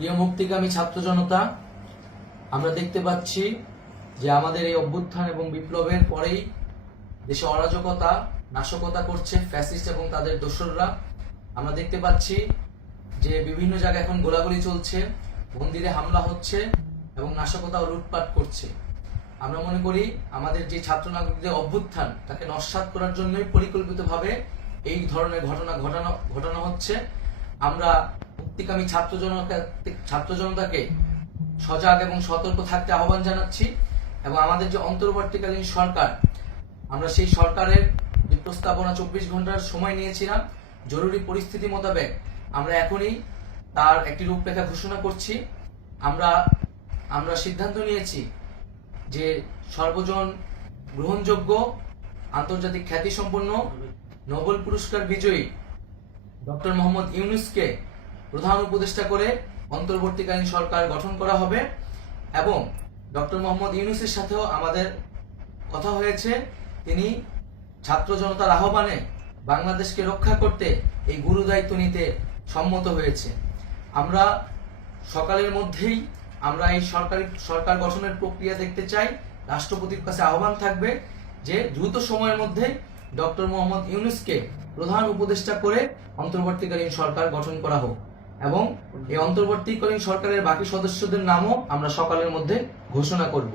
প্রিয় মুক্তিকামী ছাত্র জনতা, আমরা দেখতে পাচ্ছি যে আমাদের এই অভ্যুত্থান এবং বিপ্লবের পরেই দেশে অরাজকতা নাশকতা করছে ফ্যাসিস্ট এবং তাদের দোসররা। আমরা দেখতে পাচ্ছি যে বিভিন্ন জায়গায় এখন গোলাগুলি চলছে, মন্দিরে হামলা হচ্ছে এবং নাশকতা ও লুটপাট করছে। আমরা মনে করি আমাদের যে ছাত্র নাগরিকদের অভ্যুত্থান তাকে নস্যাৎ করার জন্যই পরিকল্পিতভাবে এই ধরনের ঘটনা ঘটানো হচ্ছে। আমরা মুক্তিকামী ছাত্র জনতাকে সজাগ এবং সতর্ক থাকতে আহ্বান জানাচ্ছি এবং আমাদের যে অন্তর্বর্তীকালীন সরকার, আমরা সেই সরকারের যে প্রস্তাবনা 24 ঘন্টার সময় নিয়েছিলাম, জরুরি পরিস্থিতি মোতাবেক আমরা এখনই তার একটি রূপরেখা ঘোষণা করছি। আমরা সিদ্ধান্ত নিয়েছি যে সর্বজন গ্রহণযোগ্য আন্তর্জাতিক খ্যাতিসম্পন্ন নোবেল পুরস্কার বিজয়ী ডক্টর মোহাম্মদ ইউনূসকে প্রধান উপদেষ্টা করে অন্তর্বর্তীকালীন সরকার গঠন করা হবে এবং ডক্টর মোহাম্মদ ইউনূসের সাথেও আমাদের কথা হয়েছে। তিনি ছাত্র জনতার আহ্বানে বাংলাদেশকে রক্ষা করতে এই গুরু দায়িত্ব নিতে সম্মত হয়েছে। আমরা সকালের মধ্যেই আমরা এই সরকার গঠনের প্রক্রিয়া দেখতে চাই। রাষ্ট্রপতির কাছে আহ্বান থাকবে যে দ্রুত সময়ের মধ্যে ডক্টর মোহাম্মদ ইউনূসকে প্রধান উপদেষ্টা করে অন্তর্বর্তীকালীন সরকার গঠন করা হোক এবং এই অন্তর্বর্তীকালীন সরকারের বাকি সদস্যদের নামও আমরা সকালের মধ্যে ঘোষণা করব।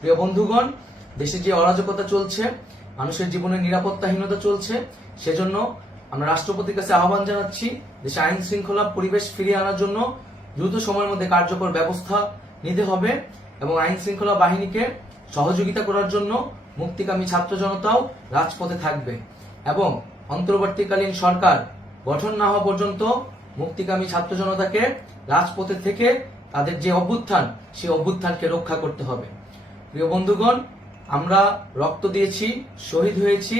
প্রিয় বন্ধুগণ, দেশে যে অরাজকতা চলছে, মানুষের জীবনের নিরাপত্তাহীনতা চলছে, সেজন্য আমরা রাষ্ট্রপতির কাছে আহ্বান জানাচ্ছি দেশে আইন শৃঙ্খলা পরিবেশ ফিরিয়ে আনার জন্য দ্রুত সময়ের মধ্যে কার্যকর ব্যবস্থা নিতে হবে এবং আইন শৃঙ্খলা বাহিনীকে সহযোগিতা করার জন্য মুক্তিকামী ছাত্র জনতাও রাজপথে থাকবে এবং অন্তর্বর্তীকালীন সরকার গঠন না হওয়া পর্যন্ত মুক্তিকামী ছাত্র জনতাকে রাজপথে থেকে তাদের যে অভ্যুত্থান, সেই অভ্যুত্থানকে রক্ষা করতে হবে। প্রিয় বন্ধুগণ, আমরা রক্ত দিয়েছি, শহীদ হয়েছি।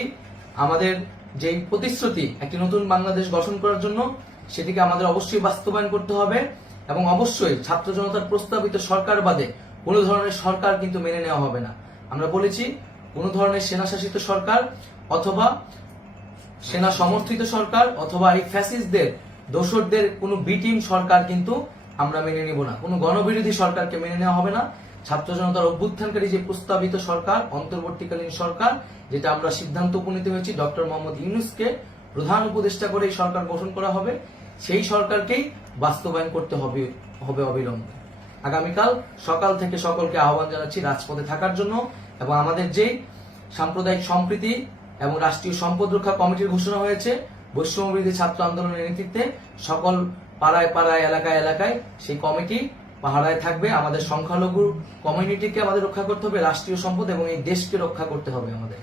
আমাদের যে প্রতিশ্রুতি একটি নতুন বাংলাদেশ গঠন করার জন্য, সেটিকে আমাদের অবশ্যই বাস্তবায়ন করতে হবে এবং অবশ্যই ছাত্র জনতার প্রস্তাবিত সরকার বাদে কোনো ধরনের সরকার কিন্তু মেনে নেওয়া হবে না। আমরা বলেছি কোনো ধরনের সেনা শাসিত সরকার অথবা সেনা সমর্থিত সরকার অথবা এই ফ্যাসিস্টদের দোসরদের কোনো বিটিম সরকার কিন্তু আমরা মেনে নিব না। কোনো গণবিরোধী সরকারকে মেনে নেওয়া হবে না। ছাত্র জনতার অভ্যুত্থানকারী যে প্রস্তাবিত সরকার, অন্তর্বর্তীকালীন সরকার, যেটা আমরা সিদ্ধান্ত উপনীত হয়েছি ডক্টর মোহাম্মদ ইউনূসকে প্রধান উপদেষ্টা করে এই সরকার গঠন করা হবে, সেই সরকারকেই বাস্তবায়ন করতে হবে অবিলম্বে। আগামীকাল সকাল থেকে সকলকে আহ্বান জানাচ্ছি রাজপথে থাকার জন্য এবং আমাদের যে সাম্প্রদায়িক সম্প্রীতি এবং রাষ্ট্রীয় সম্পদ রক্ষা কমিটির ঘোষণা হয়েছে বৈষম্যবিরোধী ছাত্র আন্দোলনের নেতৃত্বে, সকল পাড়ায় পাড়ায় এলাকায় এলাকায় সেই কমিটি পাহারায় থাকবে। আমাদের সংখ্যালঘু কমিউনিটিকে আমাদের রক্ষা করতে হবে, রাষ্ট্রীয় সম্পদ এবং এই দেশকে রক্ষা করতে হবে আমাদের।